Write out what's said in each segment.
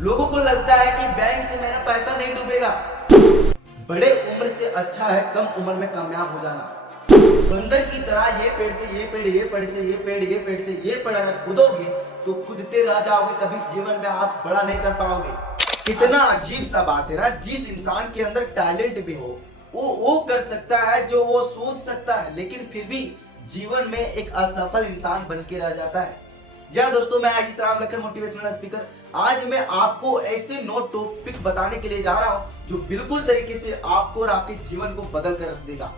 लोगों को लगता है कि बैंक से मेरा पैसा नहीं डूबेगा। बड़े उम्र से अच्छा है कम उम्र में कामयाब हो जाना। बंदर की तरह ये पेड़ से ये पेड़, ये पेड़ से ये पेड़, ये पेड़ से ये पेड़ अगर कूदोगे तो कूदते रह जाओगे, कभी जीवन में आप बड़ा नहीं कर पाओगे। कितना अजीब सा बात है ना, जिस इंसान के अंदर टैलेंट भी हो वो कर सकता है जो वो सोच सकता है, लेकिन फिर भी जीवन में एक असफल इंसान बन के रह जाता है। जी हाँ दोस्तों, मैं आशीष राम लखन मोटिवेशनल स्पीकर। आज मैं आपको ऐसे नो टॉपिक बताने के लिए जा रहा हूँ जो बिल्कुल तरीके से आपको और आपके जीवन को बदल कर रख देगा।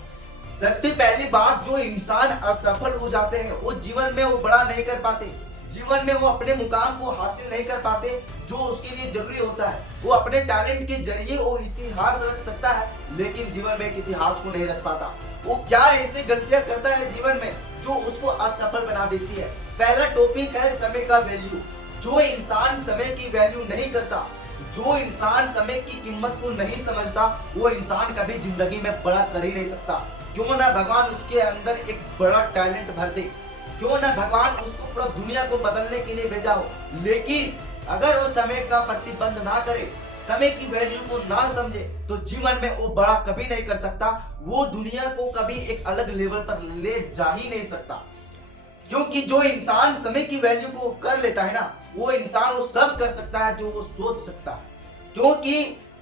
सबसे पहली बात, जो इंसान असफल हो जाते हैं वो जीवन में वो बड़ा नहीं कर पाते, जीवन में वो अपने मुकाम को हासिल नहीं कर पाते जो उसके लिए जरूरी होता है। वो अपने टैलेंट के जरिए वो इतिहास रच सकता है, लेकिन जीवन में एक इतिहास को नहीं रच पाता। वो क्या ऐसे गलतियां करता है जीवन में जो उसको असफल बना देती है। पहला टॉपिक है समय का वैल्यू। जो इंसान समय की वैल्यू नहीं करता, जो इंसान समय की कीमत को नहीं समझता, वो इंसान कभी जिंदगी में बड़ा कर ही नहीं सकता। क्यों ना भगवान उसके अंदर एक बड़ा टैलेंट भर दे, क्यों ना भगवान उसको पूरा दुनिया को बदलने के लिए भेजा हो, लेकिन अगर वो समय का प्रतिबंध ना करे, समय की वैल्यू को ना समझे, तो जीवन में वो बड़ा कभी नहीं कर सकता। वो दुनिया को कभी एक अलग लेवल पर ले जा ही नहीं सकता। क्योंकि जो इंसान समय की वैल्यू को कर लेता है ना, वो इंसान वो सब कर सकता है जो वो सोच सकता है। क्योंकि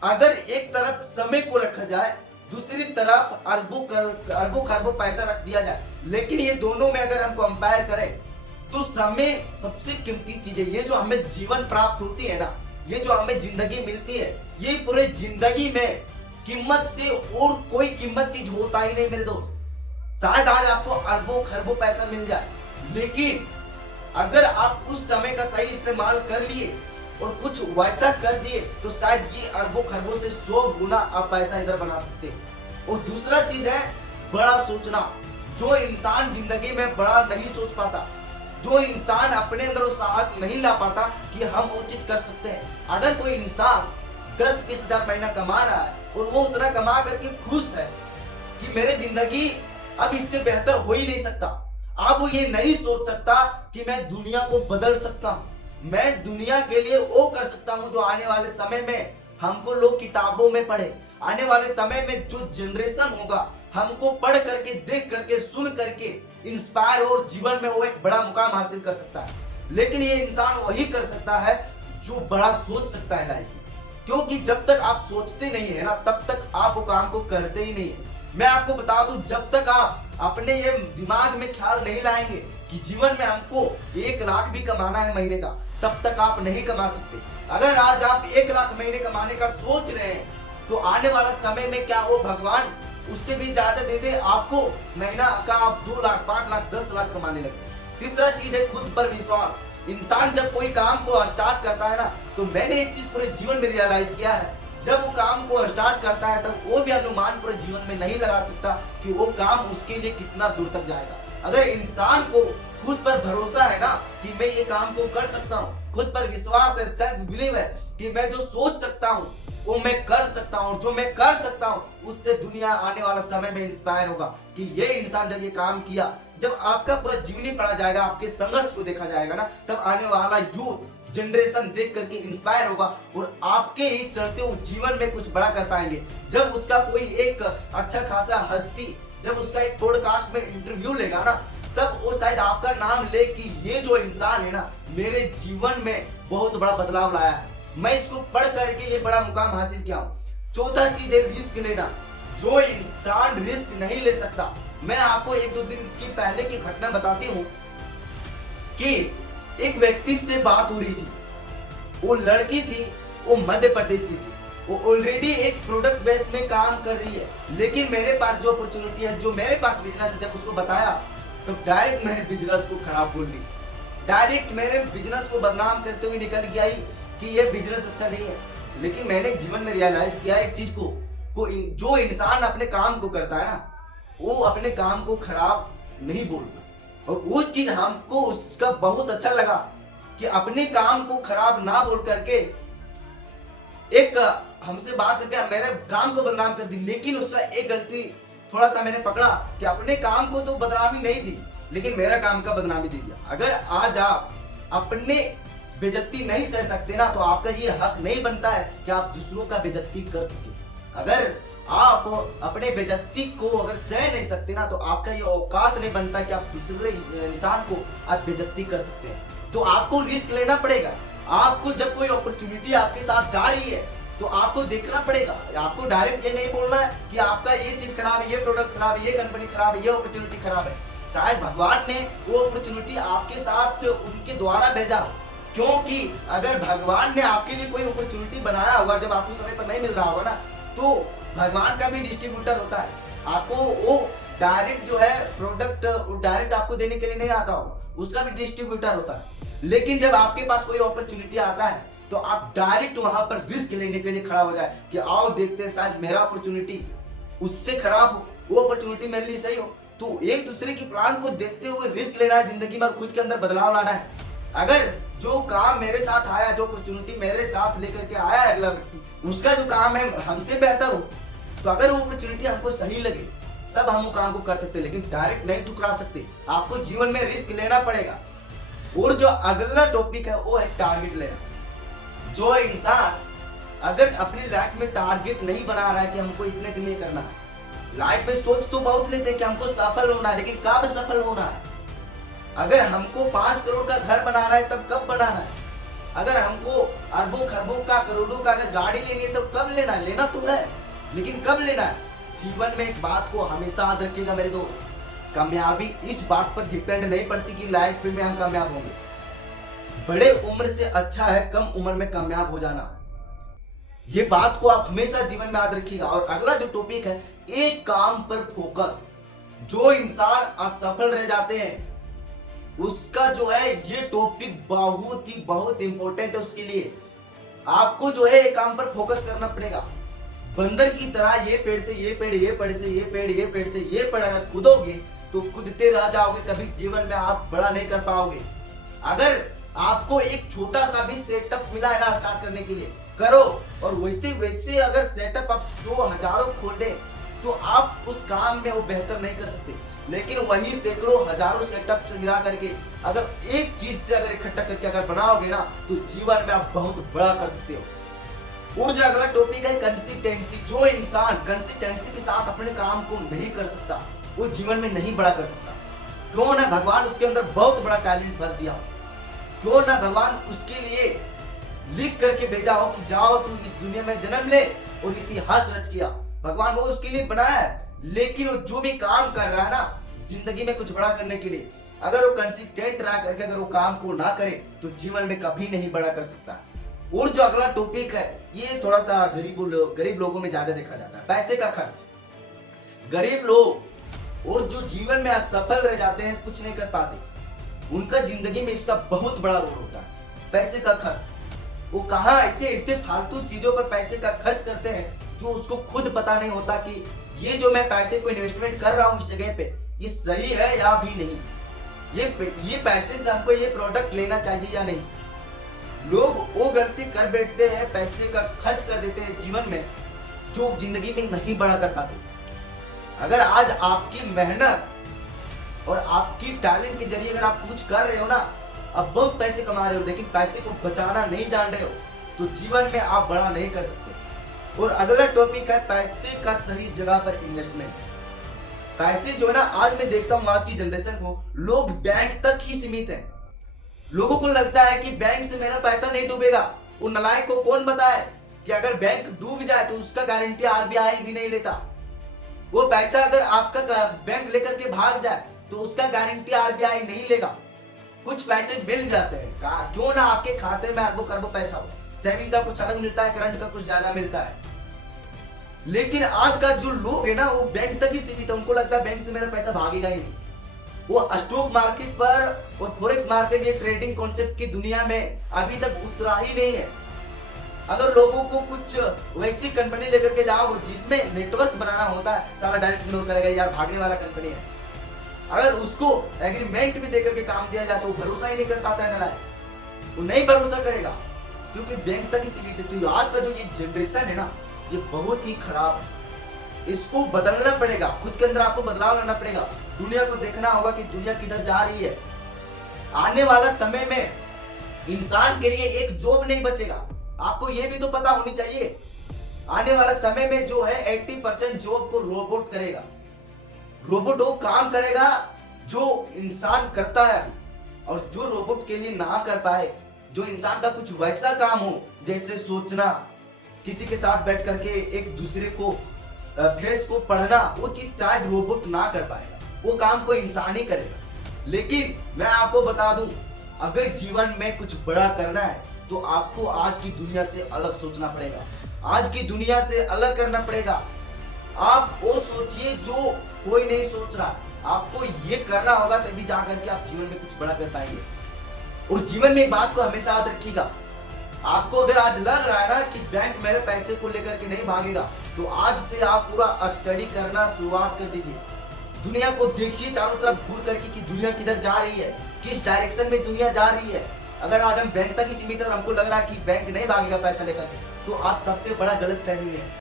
अगर एक तरफ समय को रखा जाए, दूसरी तरफ अरबों खरबों पैसा रख दिया जाए, लेकिन ये दोनों में अगर हम कंपेयर करें तो समय सबसे कीमती चीज है। ये जो हमें जीवन प्राप्त होती है ना, ये जो हमें जिंदगी मिलती है, ये पूरे जिंदगी में कीमत से और कोई कीमत चीज होता ही नहीं मेरे दोस्त। शायद आज आपको अरबों खरबों पैसा मिल जाए, लेकिन अगर आप उस समय का सही इस्तेमाल कर लिए और कुछ वैसा कर दिए तो शायद ये अरबों खरबों से 100 गुना आप पैसा इधर बना सकते हैं। और दूसरा चीज है बड़ा सोचना। जो इंसान जिंदगी में बड़ा नहीं सोच पाता, जो इंसान अपने अंदर वो साहस नहीं ला पाता कि हम वो चीज कर सकते हैं। अगर कोई इंसान 10-20 हजार महीना कमा रहा है और वो उतना कमा करके खुश है कि मेरे जिंदगी अब इससे बेहतर हो ही नहीं सकता, अब वो ये नहीं सोच सकता कि मैं दुनिया को बदल सकता हूँ, मैं दुनिया के लिए वो कर सकता हूँ जो आने वाले समय में हमको लोग किताबों में पढ़े, आने वाले समय में जो जनरेशन होगा हमको पढ़ करके, देख करके, सुन करके इंस्पायर और जीवन में वो एक बड़ा मुकाम हासिल कर सकता है। लेकिन ये इंसान वही कर सकता है जो बड़ा सोच सकता है लाइफ में। क्योंकि जब तक आप सोचते नहीं है ना, तब तक आप वो काम को करते ही नहीं है। मैं आपको बता दूं, जब तक आप अपने ये दिमाग में ख्याल नहीं लाएंगे कि जीवन में हमको 1 लाख भी कमाना है महीने का, तब तक आप नहीं कमा सकते। अगर आज आप 1 लाख महीने कमाने का सोच रहे हैं तो आने वाला समय में क्या वो भगवान उससे भी ज्यादा दे दे आपको, महीना का आप 2 लाख, 5 लाख, 10 लाख कमाने लगे। तीसरा चीज है खुद पर विश्वास। इंसान जब कोई काम को स्टार्ट करता है ना, तो मैंने एक चीज पूरे जीवन में रियलाइज किया है, जब वो काम को स्टार्ट करता है तब वो भी अनुमान पूरे जीवन में नहीं लगा सकता कि वो काम उसके लिए कितना दूर तक जाएगा। अगर इंसान को खुद पर भरोसा है ना कि मैं ये काम को कर सकता हूँ, खुद पर विश्वास है, सेल्फ बिलीव है कि मैं जो सोच सकता हूँ वो मैं कर सकता हूँ, जो मैं कर सकता हूँ उससे दुनिया आने वाला समय में इंस्पायर होगा कि ये इंसान जब ये काम किया। जब आपका पूरा जीवनी पढ़ा जाएगा, आपके संघर्ष को देखा जाएगा ना, तब आने वाला यूथ जनरेशन देख करके इंस्पायर होगा और आपके ही चलते वो जीवन में कुछ बड़ा कर पाएंगे। जब उसका कोई एक अच्छा खासा हस्ती, जब उसका एक पॉडकास्ट में इंटरव्यू लेगा ना, तब वो शायद आपका नाम ले कि ये जो इंसान है ना, मेरे जीवन में बहुत बड़ा बदलाव लाया है, मैं इसको पढ़ करके ये बड़ा मुकाम हासिल किया हूँ। चौथा चीज है रिस्क लेना। जो इंसान रिस्क नहीं ले सकता, मैं आपको 1-2 दिन की पहले की घटना बताती हूँ कि एक व्यक्ति से बात हो रही थी। वो लड़की थी, वो मध्य प्रदेश से थी, वो ऑलरेडी एक प्रोडक्ट बेस में काम कर रही है, लेकिन मेरे पास जो अपॉर्चुनिटी है, जो मेरे पास बिजनेस है, जब उसको बताया तो डायरेक्ट मेरे बिजनेस को खराब बोल दी, डायरेक्ट मेरे बिजनेस को बदनाम करते हुए निकल गया ही कि ये बिजनेस अच्छा नहीं है। लेकिन मैंने जीवन में रियलाइज किया एक चीज को जो इंसान अपने काम को करता है ना, वो अपने काम को खराब नहीं बोलता। और वो चीज हमको उसका बहुत अच्छा लगा कि अपने काम को खराब ना बोल करके एक हमसे बात करके मेरे काम को बदनाम कर दी। लेकिन उसका एक गलती थोड़ा सा मैंने पकड़ा कि अपने काम को तो बदनामी नहीं दी, लेकिन मेरा काम का बदनामी दे दिया। अगर आज आप अपने बेइज्जती नहीं सह सकते ना, तो आपका ये हक नहीं बनता है कि आप दूसरों का बेइज्जती कर सके। अगर आप अपने बेइज्जती को अगर सह नहीं सकते ना, तो आपका ये औकात नहीं बनता कि आप दूसरे इंसान को आप बेइज्जती कर सकते हैं। तो आपको रिस्क लेना पड़ेगा। आपको जब कोई अपॉर्चुनिटी आपके साथ जा रही है तो आपको देखना पड़ेगा। आपको डायरेक्ट ये नहीं बोलना है कि आपका ये चीज खराब है, ये प्रोडक्ट खराब है, ये कंपनी खराब है, ये अपॉर्चुनिटी खराब है। शायद भगवान ने वो अपॉर्चुनिटी आपके साथ उनके द्वारा भेजा हो, क्योंकि अगर भगवान ने आपके लिए कोई अपॉर्चुनिटी बनाया होगा जब आपको समय पर नहीं मिल रहा होगा ना, तो भगवान का भी डिस्ट्रीब्यूटर होता है। आपको वो डायरेक्ट जो है प्रोडक्ट डायरेक्ट आपको देने के लिए नहीं आता होगा, उसका भी डिस्ट्रीब्यूटर होता है। लेकिन जब आपके पास कोई अपॉर्चुनिटी आता है तो आप डायरेक्ट वहां पर रिस्क लेने के लिए खड़ा हो जाए कि आओ देखते हैं शायद मेरा अपॉर्चुनिटी उससे खराब हो, वो अपॉर्चुनिटी मेरे लिए सही हो। तो एक दूसरे की प्लान को देखते हुए रिस्क लेना है जिंदगी में और खुद के अंदर बदलाव लाना है। अगर जो काम मेरे साथ आया, जो अपॉर्चुनिटी मेरे साथ लेकर के आया है अगला व्यक्ति, उसका जो काम है हमसे बेहतर हो, तो अगर वो अपॉर्चुनिटी हमको सही लगे तब हम वो काम को कर सकते हैं, लेकिन डायरेक्ट नहीं ठुकरा सकते। आपको जीवन में रिस्क लेना पड़ेगा। और जो अगला टॉपिक है वो है टारगेट लेना। जो इंसान अगर अपनी लाइफ में टारगेट नहीं बना रहा है कि हमको इतने दिन में करना है, लाइफ में सोच तो बहुत लेते हैं कि हमको सफल होना है, लेकिन कब सफल होना है? अगर हमको 5 करोड़ का घर बनाना है तब कब बनाना है? अगर हमको अरबों खरबों का करोड़ों का अगर गाड़ी लेनी है तो कब लेना है? लेना तो है, लेकिन कब लेना है? जीवन में एक बात को हमेशा याद रखिएगा मेरे दोस्त, कामयाबी इस बात पर डिपेंड नहीं पड़ती कि लाइफ में हम कामयाब होंगे। बड़े उम्र से अच्छा है कम उम्र में कामयाब हो जाना। ये बात को आप हमेशा जीवन में याद रखिएगा। और अगला जो टॉपिक है, एक काम पर फोकस। जो इंसान असफल रह जाते हैं उसका जो है ये टॉपिक बहुत इंपॉर्टेंट है उसके लिए। आपको जो है एक काम पर फोकस करना पड़ेगा। बंदर की तरह ये पेड़ से ये पेड़, ये पेड़ से ये पेड़, ये पेड़ से ये पेड़ अगर कूदोगे तो कूदते रह जाओगे, कभी जीवन में आप बड़ा नहीं कर पाओगे। अगर आपको एक छोटा सा भी सेटअप मिला है ना स्टार्ट करने के लिए, करो। और वैसे अगर सेटअप आप 100 हजारों खोल दे तो आप उस काम में वो बेहतर नहीं कर सकते। लेकिन वही सैकड़ों हजारों सेटअप से मिला करके अगर एक चीज से अगर इकट्ठा करके अगर बनाओगे ना तो जीवन में आप बहुत बड़ा कर सकते हो। और जो अगला टॉपिक है कंसिस्टेंसी। जो इंसान कंसिस्टेंसी के साथ अपने काम को नहीं कर सकता वो जीवन में नहीं बड़ा कर सकता। क्यों ना भगवान उसके अंदर बहुत बड़ा टैलेंट भर दिया हो, क्यों ना भगवान उसके लिए लिख करके भेजा हो कि जाओ तू इस दुनिया में जन्म ले और इतिहास रच किया। भगवान वो उसके लिए बनाया है, लेकिन वो जो भी काम कर रहा है ना जिंदगी में कुछ बड़ा करने के लिए, अगर वो कंसिस्टेंट रह करके अगर वो काम को ना करे तो जीवन में कभी नहीं बड़ा कर सकता। और जो अगला टॉपिक है ये थोड़ा सा गरीब लोगों में ज्यादा देखा जाता है, पैसे का खर्च। गरीब लोग और जो जीवन में असफल रह जाते हैं, कुछ नहीं कर पाते, उनका जिंदगी में इसका बहुत बड़ा रोल होता है पैसे का खर्च। वो कहाँ ऐसे फालतू चीजों पर पैसे का खर्च करते हैं जो उसको खुद पता नहीं होता कि ये जो मैं पैसे को इन्वेस्टमेंट कर रहा हूँ इस जगह पे ये सही है या भी नहीं, ये पैसे से हमको ये प्रोडक्ट लेना चाहिए या नहीं। लोग वो गलती कर बैठते हैं, पैसे का खर्च कर देते हैं जीवन में, जो जिंदगी में नहीं बड़ा कर पाते। अगर आज आपकी मेहनत और आपकी टैलेंट के जरिए अगर आप कुछ कर रहे हो ना, अब बहुत पैसे कमा रहे हो, लेकिन पैसे को बचाना नहीं जान रहे हो, तो जीवन में आप बड़ा नहीं कर सकते। और अगला टॉपिक है पैसे का सही जगह पर इन्वेस्टमेंट। पैसे जो है ना, आज मैं देखता हूँ आज की जनरेशन को, लोग बैंक तक ही सीमित हैं। लोगों को लगता है कि बैंक से मेरा पैसा नहीं डूबेगा। वो नालायक को कौन बताए कि अगर बैंक डूब जाए तो उसका गारंटी आरबीआई भी नहीं लेता। वो पैसा अगर आपका बैंक लेकर के भाग जाए तो उसका गारंटी आरबीआई नहीं लेगा। कुछ पैसे मिल जाते हैं, क्यों ना आपके खाते में अरबों खरबों पैसा हो, सेविंग का कुछ अलग मिलता है, करंट का कुछ ज्यादा मिलता है। लेकिन आज का जो लोग है ना वो बैंक तक ही सीमित है। उनको लगता है बैंक से मेरा पैसा भागेगा ही नहीं। वो स्टॉक मार्केट पर और फॉरेक्स मार्केट, ये ट्रेडिंग कॉन्सेप्ट की दुनिया में अभी तक उतरा ही नहीं है। अगर लोगों को कुछ वैसी कंपनी लेकर के जाओ जिसमें नेटवर्क बनाना होता है, सारा डायरेक्ट इग्नोर करेगा, यार भागने वाला कंपनी है। अगर उसको एग्रीमेंट भी देकर के काम दिया जाए तो वो भरोसा ही नहीं कर पाता है नालायक, वो नहीं भरोसा करेगा क्योंकि बैंक तक ही सीमित है। तो आज का जो ये जनरेशन है ना ये बहुत ही खराब है। इसको बदलना पड़ेगा, खुद के अंदर आपको बदलाव लाना पड़ेगा। दुनिया को देखना होगा कि दुनिया किधर जा रही है। आने वाला समय में इंसान के लिए एक जॉब नहीं बचेगा। आपको ये भी तो पता होनी चाहिए, आने वाला समय में जो है 80% जॉब को रोबोट करेगा। रोबोट वो काम करेगा जो इंसान करता है, और जो रोबोट के लिए ना कर पाए, जो इंसान का कुछ वैसा काम हो जैसे सोचना, किसी के साथ बैठ करके एक दूसरे को फेस को पढ़ना, वो चीज शायद रोबोट ना कर पाएगा, वो काम को इंसान ही करेगा। लेकिन मैं आपको बता दूं, अगर जीवन में कुछ बड़ा करना है तो आपको आज की दुनिया से अलग सोचना पड़ेगा, आज की दुनिया से अलग करना पड़ेगा। आप वो सोचिए जो कोई नहीं सोच रहा, आपको ये करना होगा, तभी जाकर के आप जीवन में कुछ बड़ा कर पाएंगे। और जीवन में एक बात को हमेशा याद रखिएगा, आपको अगर आज लग रहा है ना कि बैंक मेरे पैसे को लेकर के नहीं भागेगा, तो आज से आप पूरा स्टडी करना शुरुआत कर दीजिए। दुनिया को देखिए चारों तरफ घूर करके कि दुनिया किधर जा रही है, किस डायरेक्शन में दुनिया जा रही है। अगर आज हम बैंक तक ही सीमित है और हमको लग रहा है कि बैंक नहीं भागेगा पैसा लेकर, तो आप सबसे बड़ा गलत फहमी है।